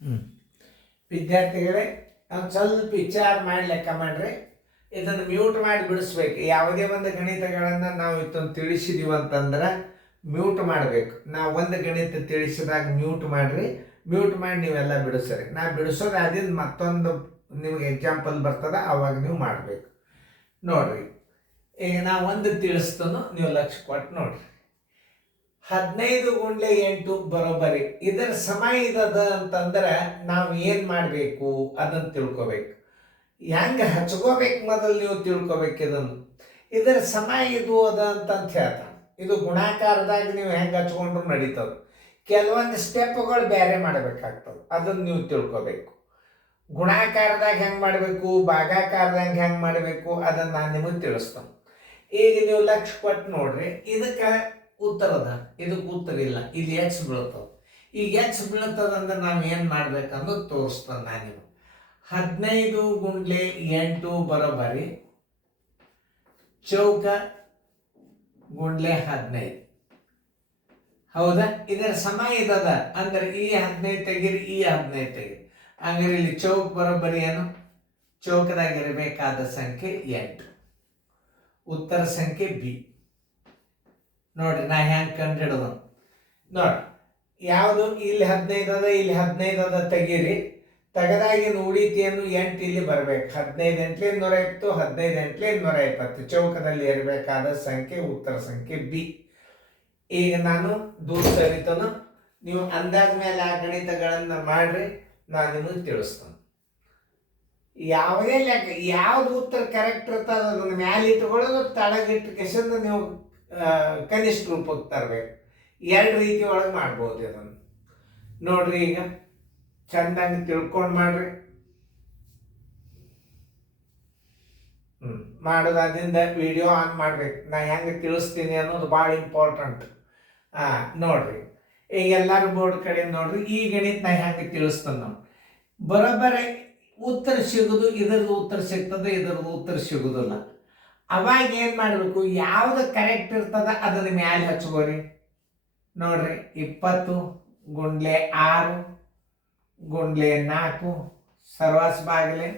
ಹ್ಞೂ ವಿದ್ಯಾರ್ಥಿಗಳೇ, ಒಂದು ಸ್ವಲ್ಪ ವಿಚಾರ ಮಾಡಿ ಲೆಕ್ಕ ಮಾಡ್ರಿ. ಇದನ್ನು ಮ್ಯೂಟ್ ಮಾಡಿ ಬಿಡಿಸ್ಬೇಕು. ಯಾವುದೇ ಒಂದು ಗಣಿತಗಳನ್ನು ನಾವು ಇದನ್ನು ತಿಳಿಸಿದೀವಿ ಅಂತಂದ್ರೆ ಮ್ಯೂಟ್ ಮಾಡಬೇಕು. ನಾವು ಒಂದು ಗಣಿತ ತಿಳಿಸಿದಾಗ ಮ್ಯೂಟ್ ಮಾಡಿರಿ. ಮ್ಯೂಟ್ ಮಾಡಿ ನೀವೆಲ್ಲ ಬಿಡಿಸ್ರಿ. ನಾ ಬಿಡಿಸೋದು ಅದಿಂದ ಮತ್ತೊಂದು ನಿಮಗೆ ಎಕ್ಸಾಂಪಲ್ ಬರ್ತದೆ, ಅವಾಗ ನೀವು ಮಾಡಬೇಕು. ನೋಡ್ರಿ, ಈಗ ನಾ ಒಂದು ತಿಳಿಸ್ತಾನು, ನೀವು ಲಕ್ಷ ಕೊಟ್ಟು ನೋಡ್ರಿ. 15 × 8 ಬರೋಬ್ಬರಿ ಇದರ ಸಮ ಇದದ ಅಂತಂದ್ರೆ ನಾವು ಏನು ಮಾಡಬೇಕು ಅದನ್ನು ತಿಳ್ಕೊಬೇಕು. ಹೆಂಗೆ ಹಚ್ಕೋಬೇಕು ಮೊದಲು ನೀವು ತಿಳ್ಕೊಬೇಕು. ಇದರ ಸಮ ಇದು ಅದ ಅಂತಂತ ಹೇಳ್ತಾನೆ. ಇದು ಗುಣಾಕಾರದಾಗ ನೀವು ಹೆಂಗೆ ಹಚ್ಕೊಂಡ್ರು ನಡೀತದೆ. ಕೆಲವೊಂದು ಸ್ಟೆಪ್ಗಳು ಬೇರೆ ಮಾಡಬೇಕಾಗ್ತದೆ, ಅದನ್ನು ನೀವು ತಿಳ್ಕೊಬೇಕು. ಗುಣಾಕಾರದಾಗ ಹೆಂಗೆ ಮಾಡಬೇಕು, ಭಾಗಾಕಾರದಾಗ ಹೆಂಗೆ ಮಾಡಬೇಕು ಅದನ್ನು ನಾನು ನಿಮಗೆ ತಿಳಿಸ್ತೇನೆ. ಈಗ ನೀವು ಲಕ್ಷ ಕೊಟ್ಟು ನೋಡ್ರಿ, ಇದಕ್ಕೆ ಉತ್ತರದ, ಇದಕ್ಕೆ ಉತ್ತರ ಇಲ್ಲ. ಇಲ್ಲಿ ಎಕ್ಸ್ ಬೀಳ್ತದೆ. ಈಗ ಎಕ್ಸ್ ಬೀಳ್ತದಂದ್ರೆ ನಾವು ಏನು ಮಾಡ್ಬೇಕಂದು ತೋರಿಸ್ತೇನೆ ನಾನು ನಿಮಗೆ. 15 × 8 ಬರೋಬ್ಬರಿ ಚೌಕ × 15. ಹೌದಾ? ಇದರ ಸಮ ಇದದ ಅಂದ್ರೆ ಈ 15 ತೆಗೀರಿ, ಈ 15 ತೆಗೀರಿ. ಹಂಗಾರೆ ಇಲ್ಲಿ ಚೌಕ ಬರೋಬ್ಬರಿ ಏನು? ಚೌಕದಾಗಿರಬೇಕಾದ ಸಂಖ್ಯೆ 8. ಉತ್ತರ ಸಂಖ್ಯೆ ಬಿ. ನೋಡ್ರಿ, ನಾ ಹೆಂಗೆ ಕಂಡು ಹಿಡಿದು ನೋಡ್ರಿ. ಯಾವುದು ಇಲ್ಲಿ 15 ಅದ, ಇಲ್ಲಿ 15 ಅದ ತೆಗೀರಿ. ತೆಗೆದಾಗಿನ ಉಳಿತಿಯನ್ನು 8 ಇಲ್ಲಿ ಬರಬೇಕು. 15 × 8 120, 15 × 8 120. ಚೌಕದಲ್ಲಿ ಇರಬೇಕಾದ ಸಂಖ್ಯೆ ಉತ್ತರ ಸಂಖ್ಯೆ ಬಿ. ಈಗ ನಾನು ದೂರ ಸರಿತನು, ನೀವು ಅಂದಾಜ ಮೇಲೆ ಆ ಗಣಿತಗಳನ್ನು ಮಾಡ್ರಿ, ನಾನು ನಿಮಗೆ ತಿಳಿಸ್ತೇನೆ. ಯಾವುದೇ ಲೆಕ್ಕ ಯಾವ್ದು ಉತ್ತರ ಕರೆಕ್ಟ್ ಇರ್ತದೆ ಅದನ್ನು ಮ್ಯಾಲೆ ಇಟ್ಕೊಳ್ಳೋದು, ತಳಗಿಟ್ಟು ಕೆಸಂದು ನೀವು ಕನಿಷ್ಠ ರೂಪಕ್ಕೆ ತರಬೇಕು. 2 ರೀತಿ ಒಳಗೆ ಮಾಡ್ಬೋದು ಅದನ್ನು. ನೋಡ್ರಿ, ಈಗ ಚಂದಂಗೆ ತಿಳ್ಕೊಂಡು ಮಾಡ್ರಿ. ಮಾಡೋದಾದ್ರಿಂದ ವಿಡಿಯೋ ಆನ್ ಮಾಡ್ಬೇಕು. ನಾ ಹೆಂಗೆ ತಿಳಿಸ್ತೀನಿ ಅನ್ನೋದು ಭಾಳ ಇಂಪಾರ್ಟೆಂಟ್. ನೋಡ್ರಿ, ಈಗ ಎಲ್ಲರೂ ಬೋರ್ಡ್ ಕಡೆ ನೋಡ್ರಿ. ಈ ಗಣಿತ ನಾ ಹೆಂಗೆ ತಿಳಿಸ್ತೇನೆ ನಾವು ಬರೋಬ್ಬರಿ ಉತ್ತರ ಸಿಗೋದು, ಇದರದ್ದು ಉತ್ತರ ಸಿಗ್ತದೆ, ಇದರದ್ದು ಉತ್ತರ ಸಿಗೋದಿಲ್ಲ. ಅವಾಗ ಏನು ಮಾಡಬೇಕು, ಯಾವ್ದು ಕರೆಕ್ಟ್ ಇರ್ತದ ಅದನ್ನ ಮ್ಯಾಲೆ ಹಚ್ಕೋರಿ. ನೋಡ್ರಿ, 20 × 6 × 4 ಸರ್ವಾಸ್ ಬಾಗಿಲೆ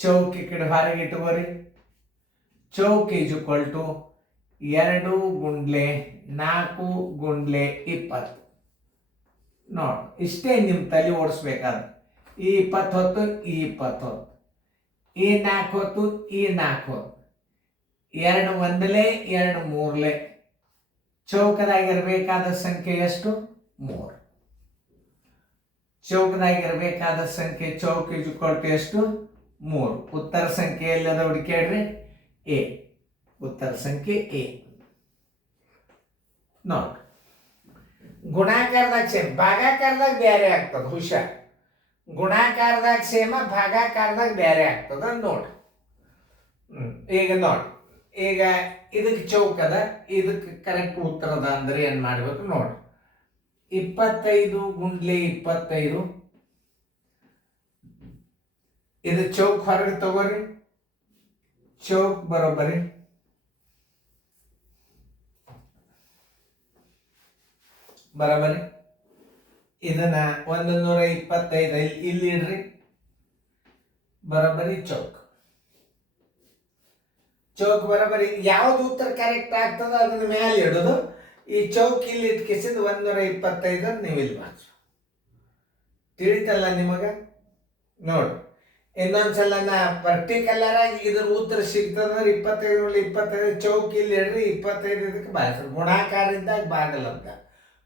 ಚೌಕಿ ಕಡೆ ಹೊರಗೆ ಇಟ್ಕೋರಿ. ಚೌಕ್ = 2 × 4 × 20. ನೋಡಿ, ಇಷ್ಟೇ ನಿಮ್ಮ ತಲೆ ಓಡಿಸ್ಬೇಕಾದ್ರೆ. ಈ 20 ಹೊತ್ತು, ಈ 20 ಹೊತ್ತು, ಈ 4 ಹೊತ್ತು, ಈ 4 ಹೊತ್ತು, 2 ಒಂದಲೇ 2 ಮೂರಲೇ. ಚೌಕದಾಗಿರಬೇಕಾದ ಸಂಖ್ಯೆ ಎಷ್ಟು? 3. ಚೌಕದಾಗಿರಬೇಕಾದ ಸಂಖ್ಯೆ ಚೌಕ = ಎಷ್ಟು? 3. ಉತ್ತರ ಸಂಖ್ಯೆ ಎಲ್ಲದ ಹುಡುಕ್ಯಾಡ್ರಿ? ಎ. ಉತ್ತರ ಸಂಖ್ಯೆ ಎ. ನೋಡಿ, ಗುಣಾಕಾರದಾಗ ಸೇಮ್, ಭಾಗಾಕಾರದಾಗ ಬೇರೆ ಆಗ್ತದೆ. ಹುಷಾರ್, ಗುಣಾಕಾರದಾಗ ಸೇಮ, ಭಾಗಾಕಾರದಾಗ ಬೇರೆ ಆಗ್ತದ. ನೋಡಿ, ಈಗ ನೋಡಿ, ಈಗ ಇದಕ್ಕೆ ಚೌಕದ, ಇದಕ್ಕೆ ಕರೆಕ್ಟ್ ಉತ್ತರದ ಅಂದ್ರೆ ಏನು ಮಾಡಬೇಕು ನೋಡಿ. 25 × 25 ಇದು ಚೌಕ್ ಹೊರಗೆ ತಗೋರಿ. ಚೌಕ್ ಬರೋಬ್ಬರಿ ಬರೋಬ್ಬರಿ ಇದನ್ನ 125 ಇಲ್ಲಿ ಇಡ್ರಿ. ಬರೋಬ್ಬರಿ ಚೌಕ್. ಚೌಕ್ ಬರೋಬ್ಬರಿ ಯಾವ್ದು ಉತ್ತರ ಕರೆಕ್ಟ್ ಆಗ್ತದೋ ಅದನ್ನ ಮೇಲೆ ಇಡೋದು. ಈ ಚೌಕ್ ಇಲ್ಲಿ ಇಟ್ಕಿಸಿದ 125 ನೀವು ಇಲ್ಲಿ ಮಾತ್ರ. ತಿಳಿತಲ್ಲ ನಿಮಗ? ನೋಡಿ, ಇನ್ನೊಂದ್ಸಲ ನಾ ಪರ್ಟಿಕ್ಯುಲರ್ ಆಗಿ ಇದ್ರ ಉತ್ತರ ಸಿಗ್ತದಂದ್ರೆ 25 × 25 ಚೌಕ್ ಇಲ್ಲಿ ಇಡ್ರಿ. 25 ಇದಕ್ಕೆ ಬಾರಿಸ್ರಿ. ಗುಣಾಕಾರದಿಂದ ಭಾಗಲಬ್ಧ,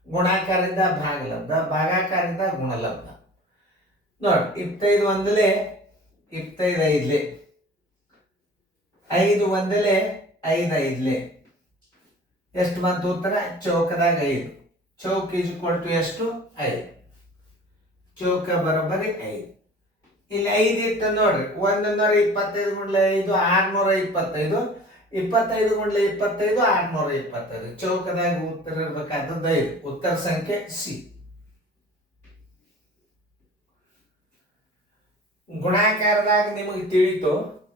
ಗುಣಾಕಾರದಿಂದ ಭಾಗಲಬ್ಧ, ಭಾಗಾಕಾರದಿಂದ ಗುಣಲಬ್ಧ. ನೋಡಿ, 25 ಒಂದಲೇ 25 ಐದ್ಲೆ, 5 ಒಂದಲೇ 5 ಐದ್ಲೆ. ಎಷ್ಟು ಬಂತು ಉತ್ತರ? ಚೌಕದಾಗ 5. ಚೌಕ್ = ಎಷ್ಟು? 5. ಚೌಕ ಬರೋಬ್ಬರಿ 5. ಇಲ್ಲಿ 5 ಇಟ್ಟು ನೋಡ್ರಿ. 125 × 5 625. 25 × 25 625. ಚೌಕದಾಗ ಉತ್ತರ ಇರಬೇಕಾದದ್ದು 5. ಉತ್ತರ ಸಂಖ್ಯೆ ಸಿ. ಗುಣಾಕಾರದಾಗ ನಿಮಗೆ ತಿಳಿತು.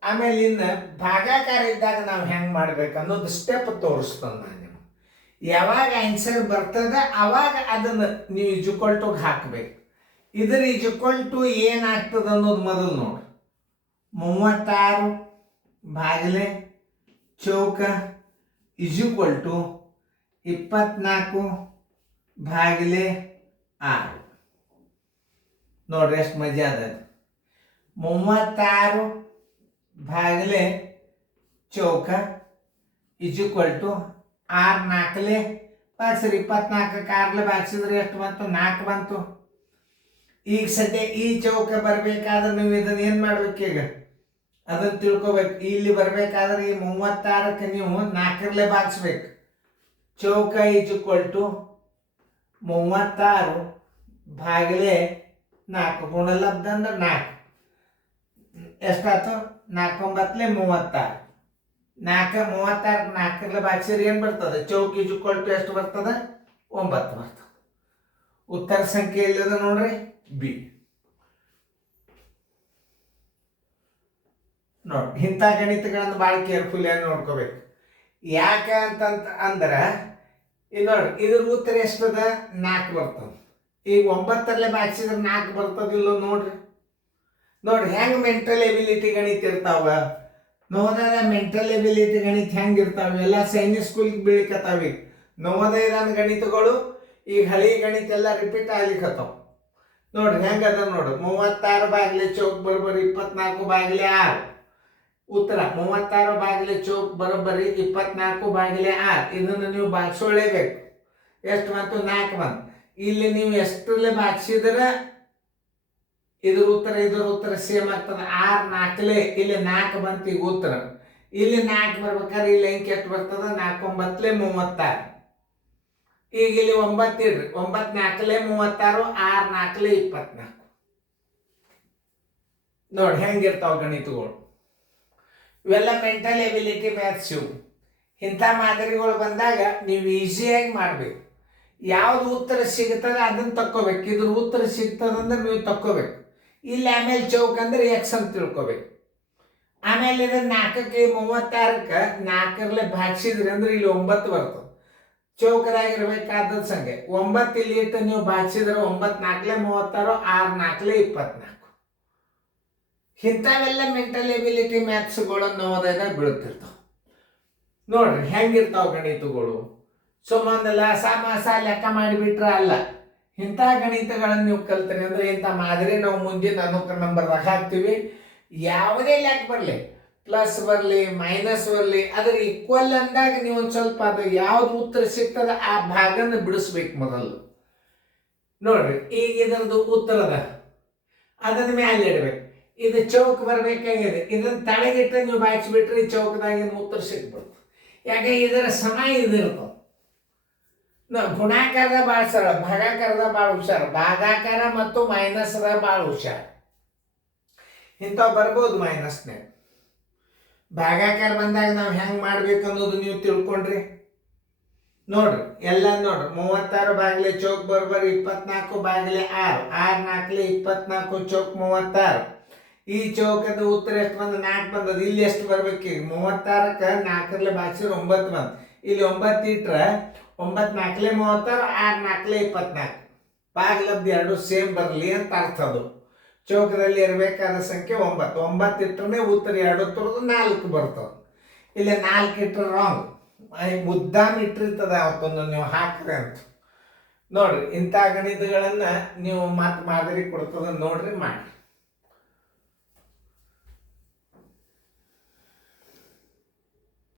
ಆಮೇಲೆ ಇನ್ನು ಭಾಗಾಕಾರ ಇದ್ದಾಗ ನಾವು ಹೆಂಗೆ ಮಾಡ್ಬೇಕು ಅನ್ನೋದು ಸ್ಟೆಪ್ ತೋರಿಸ್ತೇನೆ ನಾನು ನಿಮಗೆ. ಯಾವಾಗ ಆನ್ಸರ್ ಬರ್ತದೆ ಅವಾಗ ಅದನ್ನು ನೀವು = ಹಾಕಬೇಕು. ಇದ್ರ ಈಸ್ ಈಕ್ವಲ್ ಟು ಏನಾಗ್ತದೆ ಅನ್ನೋದು ಮೊದಲು ನೋಡ್ರಿ. 36 ಭಾಗಿಲೆ ಚೌಕ ಈಸ್ ಈಕ್ವಲ್ ಟು 24 ಭಾಗಿಲೆ 6. ನೋಡ್ರಿ ಎಷ್ಟು ಮಜಾ ಅದ. 36 ಭಾಗಿಲೆ ಚೌಕ ಈಸ್ ಈಕ್ವಲ್ ಟು 6 4 ಬಾಗಿಸ್ರಿ. 24 6 ಬಾಗಿಸಿದ್ರೆ ಎಷ್ಟು ಬಂತು? 4 ಬಂತು. ಈಗ ಸದ್ಯ ಈ ಚೌಕ ಬರ್ಬೇಕಾದ್ರೆ ನೀವು ಇದನ್ನ ಏನ್ ಮಾಡ್ಬೇಕು? ಈಗ ಅದನ್ನ ತಿಳ್ಕೊಬೇಕು. ಇಲ್ಲಿ ಬರ್ಬೇಕಾದ್ರೆ ಈ 36ಕ್ಕೆ ನೀವು 4 ಬಾಗಿಸ್ಬೇಕು. ಚೌಕ ಈಸ್ ಈಕ್ವಲ್ ಟು 36 ಭಾಗಿಲೆ 4 ಗುಣಲಬ್ಧ ಅಂದ್ರೆ 4. ಎಷ್ಟಾಯ್ತು? 4 9 36. 4 ಬಾಗಿಸಿದ್ರೆ ಏನ್ ಬರ್ತದೆ? ಚೌಕ ಈಸ್ ಈಕ್ವಲ್ ಟು ಎಷ್ಟು ಬರ್ತದೆ? 9 ಬರ್ತದೆ. ಉತ್ತರ ಸಂಖ್ಯೆ ಎಲ್ಲದ ನೋಡ್ರಿ, ಬಿ. ನೋಡಿ, ಇಂಥ ಗಣಿತಗಳನ್ನು ಭಾಳ ಕೇರ್ಫುಲ್ ಆಗಿ ನೋಡ್ಕೋಬೇಕು. ಯಾಕೆ ಅಂದ್ರೆ ಇಲ್ಲಿ ನೋಡ್ರಿ, ಇದ್ರ ಉತ್ತರ ಎಷ್ಟದ? 4 ಬರ್ತದೆ. ಈಗ 9 ಬಾಗಿಸಿದ್ರೆ 4 ಬರ್ತದಿಲ್ಲ ನೋಡ್ರಿ. ನೋಡ್ರಿ ಹೆಂಗ್ ಮೆಂಟಲ್ ಎಬಿಲಿಟಿ ಗಣಿತ ಇರ್ತಾವ. ನವೋದಯದ ಮೆಂಟಲ್ ಎಬಿಲಿಟಿ ಗಣಿತ ಹೆಂಗಿರ್ತಾವ? ಎಲ್ಲ ಸೈನಿಕ್ ಸ್ಕೂಲ್ಗೆ ಬೀಳಿಕತ್ತಾವ. ನವೋದಯದ ಗಣಿತಗಳು ಈಗ ಹಳಿ ಗಣಿತ ಎಲ್ಲ ರಿಪೀಟ್ ಆಗ್ಲಿಕ್ಕತ್ತಾವ. ನೋಡ್ರಿ ಹೆಂಗದ ನೋಡ್ರಿ. 36 ಬಾಗಿಲೆ ಚೌಕ್ ಬರೋಬ್ಬರಿ 24 ಬಾಗಿಲೆ 6. ಉತ್ತರ 36 ಬಾಗಿಲೆ ಚೌಕ್ ಬರೋಬ್ಬರಿ 24 ಬಾಗಿಲೆ 6. ಇದನ್ನು ನೀವು ಬಾಗಿಸೋಳ್ಳೇಬೇಕು. ಎಷ್ಟು ಬಂತು? 4 ಬಂತು. ಇಲ್ಲಿ ನೀವು ಎಷ್ಟರಲ್ಲೇ ಬಾಗಿಸಿದ್ರೆ ಇದ್ರ ಉತ್ತರ ಸೇಮ್ ಆಗ್ತದೆ. 6 4 ಇಲ್ಲಿ 4 ಬಂತು. ಈಗ ಉತ್ತರ ಇಲ್ಲಿ 4 ಬರ್ಬೇಕಾದ್ರೆ ಇಲ್ಲಿ ಅಂಕಿ ಎಷ್ಟು ಬರ್ತದೆ? 4 9 36. ಈಗ ಇಲ್ಲಿ 9 ಇಡ್ರಿ. 9 4 36, 6 4 24. ನೋಡಿ ಹೆಂಗಿರ್ತಾವ ಗಣಿತಗಳು. ಇವೆಲ್ಲ ಮೆಂಟಲ್ ಎಬಿಲಿಟಿ ಮ್ಯಾಥ್ಸ್ ಇವು. ಇಂಥ ಮಾದರಿಗಳು ಬಂದಾಗ ನೀವು ಈಸಿಯಾಗಿ ಮಾಡಬೇಕು. ಯಾವ್ದು ಉತ್ತರ ಸಿಗ್ತದೆ ಅದನ್ನು ತಕ್ಕೋಬೇಕು. ಇದ್ರ ಉತ್ತರ ಸಿಗ್ತದಂದ್ರೆ ನೀವು ತಕ್ಕೋಬೇಕು. ಇಲ್ಲಿ ಆಮೇಲೆ ಚೌಕ ಅಂದ್ರೆ ಎಕ್ಸ್ ಅಂತ ತಿಳ್ಕೊಬೇಕು. ಆಮೇಲೆ ಇದು 4ಕ್ಕೆ 36ಕ್ಕೆ 4 ಭಾಗಿಸಿದ್ರಿ ಅಂದ್ರೆ ಇಲ್ಲಿ 9 ಬರ್ತದೆ. ಚೌಕದಾಗಿರ್ಬೇಕಾದ ಸಂಖ್ಯೆ 9 ಇಲ್ಲಿ ಇಟ್ಟು ನೀವು ಭಾಗಿಸಿದ್ರೆ 9 4 36, 6 4 24. ಇಂಥವೆಲ್ಲ ಮೆಂಟಲ್ ಎಬಿಲಿಟಿ ಮ್ಯಾಥ್ಸ್ಗಳು ನವೋದಯದಾಗ ಬೀಳ್ತಿರ್ತಾವ. ನೋಡ್ರಿ ಹೆಂಗಿರ್ತಾವ ಗಣಿತಗಳು. ಸುಮ್ಮನೆ ಲಸ ಲೆಕ್ಕ ಮಾಡಿಬಿಟ್ರೆ ಅಲ್ಲ. ಇಂಥ ಗಣಿತಗಳನ್ನು ನೀವು ಕಲ್ತೀರಿ ಅಂದ್ರೆ ಇಂಥ ಮಾದರಿ ನಾವು ಮುಂದಿನ ಅನುಕ್ರಮ ನಂಬರ್ದಾಗ ಹಾಕ್ತೀವಿ. ಯಾವುದೇ ಲೆಕ್ಕ ಬರಲಿ, ಪ್ಲಸ್ ಬರಲಿ ಮೈನಸ್ ಬರಲಿ, ಅದ್ರ ಈಕ್ವಲ್ ಅಂದಾಗ ನೀವು ಒಂದು ಸ್ವಲ್ಪ ಅದು ಯಾವ್ದು ಉತ್ತರ ಸಿಗ್ತದ ಆ ಭಾಗನ ಬಿಡಿಸ್ಬೇಕು ಮೊದಲು. ನೋಡ್ರಿ ಈಗ ಇದರದ್ದು ಉತ್ತರದ ಅದನ್ನ ಮ್ಯಾಲೆ ಇಡ್ಬೇಕು. ಇದು ಚೌಕ್ ಬರ್ಬೇಕಾಗಿದೆ. ಇದನ್ನ ತಳಗಿಟ್ರೆ ನೀವು ಬಾಯಿಸ್ಬಿಟ್ರೆ ಈ ಚೌಕದಾಗಿನ ಉತ್ತರ ಸಿಕ್ಬಿಡ್ತು. ಯಾಕೆ ಇದರ ಸಮ ಇದಿರ್ತದೆ. ಗುಣಾಕಾರದ ಭಾಳ ಸರಳ, ಭಾಗಾಕಾರದ ಭಾಳ ಹುಷಾರು, ಭಾಗಾಕಾರ ಮತ್ತು ಮೈನಸ್ದ ಭಾಳ ಹುಷಾರು. ಇಂಥವು ಬರ್ಬೋದು ಮೈನಸ್ನೇ. ಭಾಗಾಕಾರ ಬಂದಾಗ ನಾವು ಹೆಂಗೆ ಮಾಡ್ಬೇಕು ಅನ್ನೋದು ನೀವು ತಿಳ್ಕೊಂಡ್ರಿ. ನೋಡ್ರಿ ಎಲ್ಲ ನೋಡ್ರಿ. 36 ಬಾಗಿಲೆ ಚೌಕ್ ಬರೋಬ್ಬರಿ 24 ಬಾಗಿಲೆ 6. 6 4 24 ಚೌಕ್ 36. ಈ ಚೌಕದ ಉತ್ತರ ಎಷ್ಟು ಬಂದ? 4 ಬಂದದ. ಇಲ್ಲಿ ಎಷ್ಟು ಬರ್ಬೇಕು? ಈಗ 36ಕ್ಕೆ 4 ಬಾಗಿಸಿದ್ರೆ 9 ಬಂತು. ಇಲ್ಲಿ 9 ಇಟ್ರೆ 9 4 36, 6 4 24. ಬಾಗಿಲಬ್ದು ಎರಡು ಸೇಮ್ ಬರಲಿ ಅಂತ ಅರ್ಥ. ಅದು ಚೌಕದಲ್ಲಿ ಇರಬೇಕಾದ ಸಂಖ್ಯೆ 9. 9 ಇಟ್ಟರೆ ಉತ್ತರ 2 ತರದು 4 ಬರ್ತದೆ. ಇಲ್ಲಿ 4 ಇಟ್ಟರೆ ರಾಂಗ್. ಮುದ್ದಾಮ್ ಇಟ್ಟಿರ್ತದೆ ಅವತ್ತೊಂದು ನೀವು ಹಾಕ್ರಿ ಅಂತ. ನೋಡ್ರಿ ಇಂಥ ಗಣಿತಗಳನ್ನ ನೀವು ಮತ್ತೆ ಮಾದರಿ ಕೊಡ್ತದ ನೋಡ್ರಿ ಮಾಡಿ.